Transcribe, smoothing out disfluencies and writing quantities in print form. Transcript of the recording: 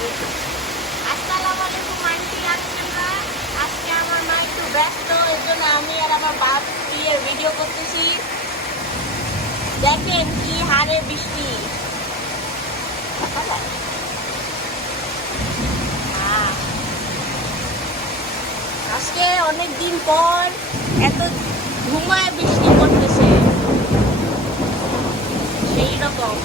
আসসালামু আলাইকুম আন্টি আঙ্কেলরা। আজকে আমার মা একটু ব্যস্ত, এর জন্য আমি আর আমার বাপ বিয়ের ভিডিও করতেছি। দেখেন কি হারে বৃষ্টি। আজকে অনেক দিন পর এত ধুমায় বৃষ্টি পড়তেছে, সেই রকম।